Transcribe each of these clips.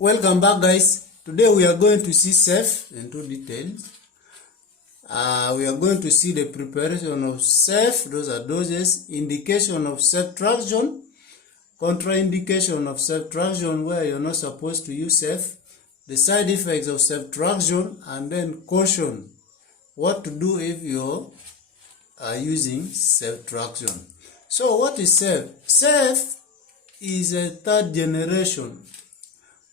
Welcome back, guys. Today we are going to see cef into details. We are going to see the preparation of cef, those are doses, indication of ceftriaxone, contraindication of ceftriaxone where you're not supposed to use cef, the side effects of ceftriaxone, and then caution, what to do if you are using ceftriaxone. So what is cef? Cef is a third generation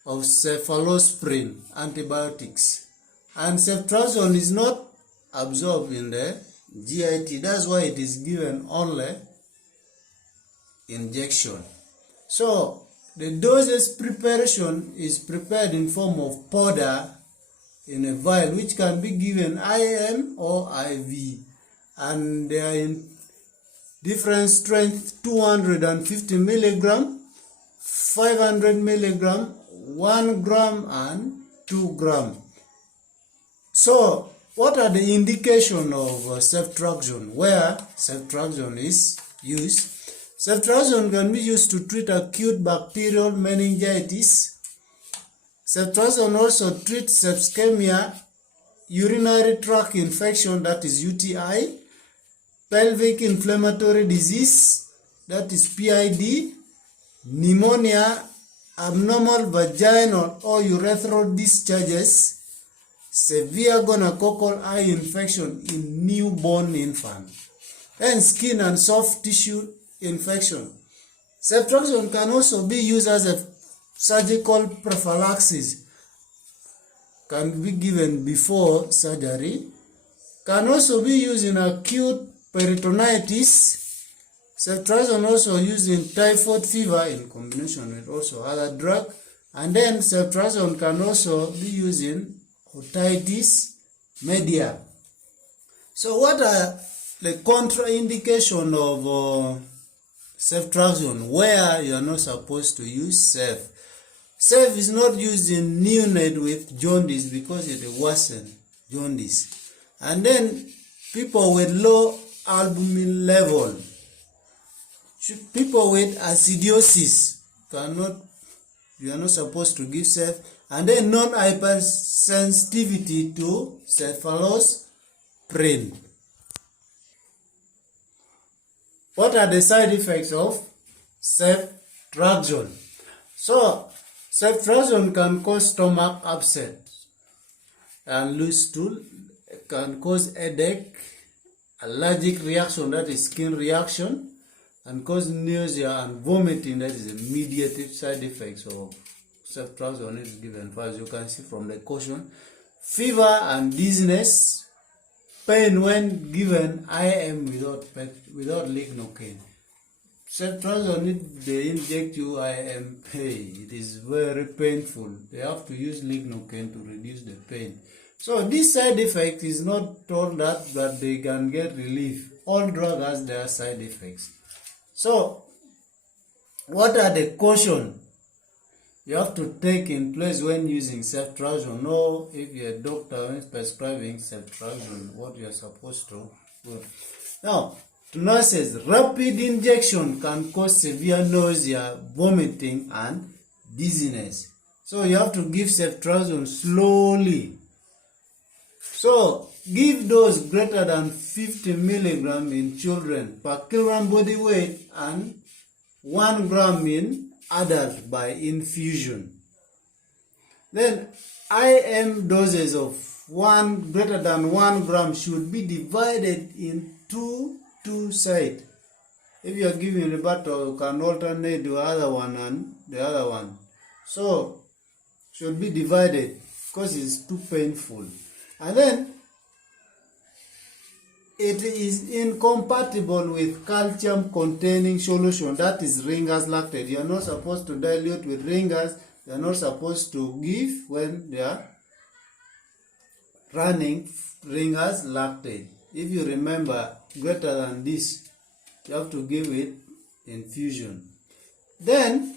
of cephalosporin antibiotics, and ceftriaxone is not absorbed in the GIT. That's why it is given only injection. So the dosage preparation is prepared in form of powder in a vial, which can be given IM or IV, and they are in different strength: 250 milligram, 500 milligram, 1 gram, and 2 gram. So what are the indications of ceftriaxone where ceftriaxone is used? Ceftriaxone can be used to treat acute bacterial meningitis. Ceftriaxone also treats septicemia, urinary tract infection, that is UTI, pelvic inflammatory disease, that is PID, pneumonia, abnormal vaginal or urethral discharges, severe gonococcal eye infection in newborn infant, and skin and soft tissue infection. Ceftriaxone can also be used as a surgical prophylaxis, can be given before surgery, can also be used in acute peritonitis. Ceftriaxone also used in typhoid fever in combination with also other drug, and then ceftriaxone can also be used in otitis media. So what are the contraindication of ceftriaxone where you are not supposed to use cef? Cef is not used in neonate with jaundice because it worsens jaundice, and then people with low albumin level, people with acidosis you are not supposed to give cef, and then non-hypersensitivity to cephalosporin. What are the side effects of ceftriaxone? So ceftriaxone can cause stomach upset and loose stool, can cause headache, allergic reaction, that is skin reaction, and cause nausea and vomiting, that is immediate side effects of ceftriaxone is given. As you can see from the caution, fever and dizziness, pain when given IM without lignocaine. Ceftriaxone, if they inject you IM, it is very painful. They have to use lignocaine to reduce the pain. So this side effect is not told that they can get relief. All drug has their side effects. So what are the caution you have to take in place when using ceftriaxone? Know if you're a doctor when prescribing ceftriaxone, what you're supposed to do. Now, nurses, rapid injection can cause severe nausea, vomiting, and dizziness. So you have to give ceftriaxone slowly. So give dose greater than 50 milligram in children per kilogram body weight and 1 gram in adult by infusion. Then IM doses of greater than 1 gram should be divided in two sides. If you are giving a bottle, you can alternate the other one and the other one. So should be divided because it's too painful. And then it is incompatible with calcium containing solution, that is Ringer's lactate. You are not supposed to dilute with Ringer's. You are not supposed to give when they are running Ringer's lactate. If you remember, greater than this, you have to give it infusion. Then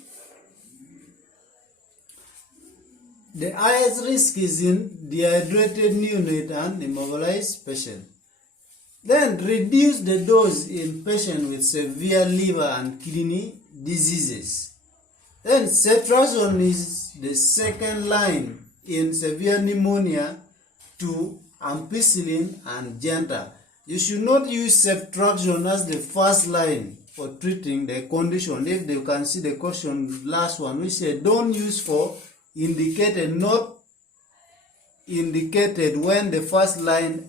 the highest risk is in dehydrated neonate and immobilized patient. Then reduce the dose in patients with severe liver and kidney diseases. Then ceftriaxone is the second line in severe pneumonia to ampicillin and Genta. You should not use ceftriaxone as the first line for treating the condition. If you can see the question, last one, we said don't use for indicated, not indicated when the first line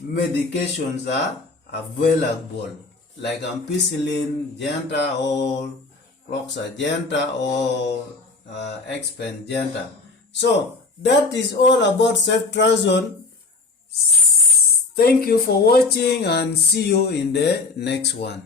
medications are available, like ampicillin, Genta, or Genta, or Expen Genta. So that is all about ceftriaxone. Thank you for watching and see you in the next one.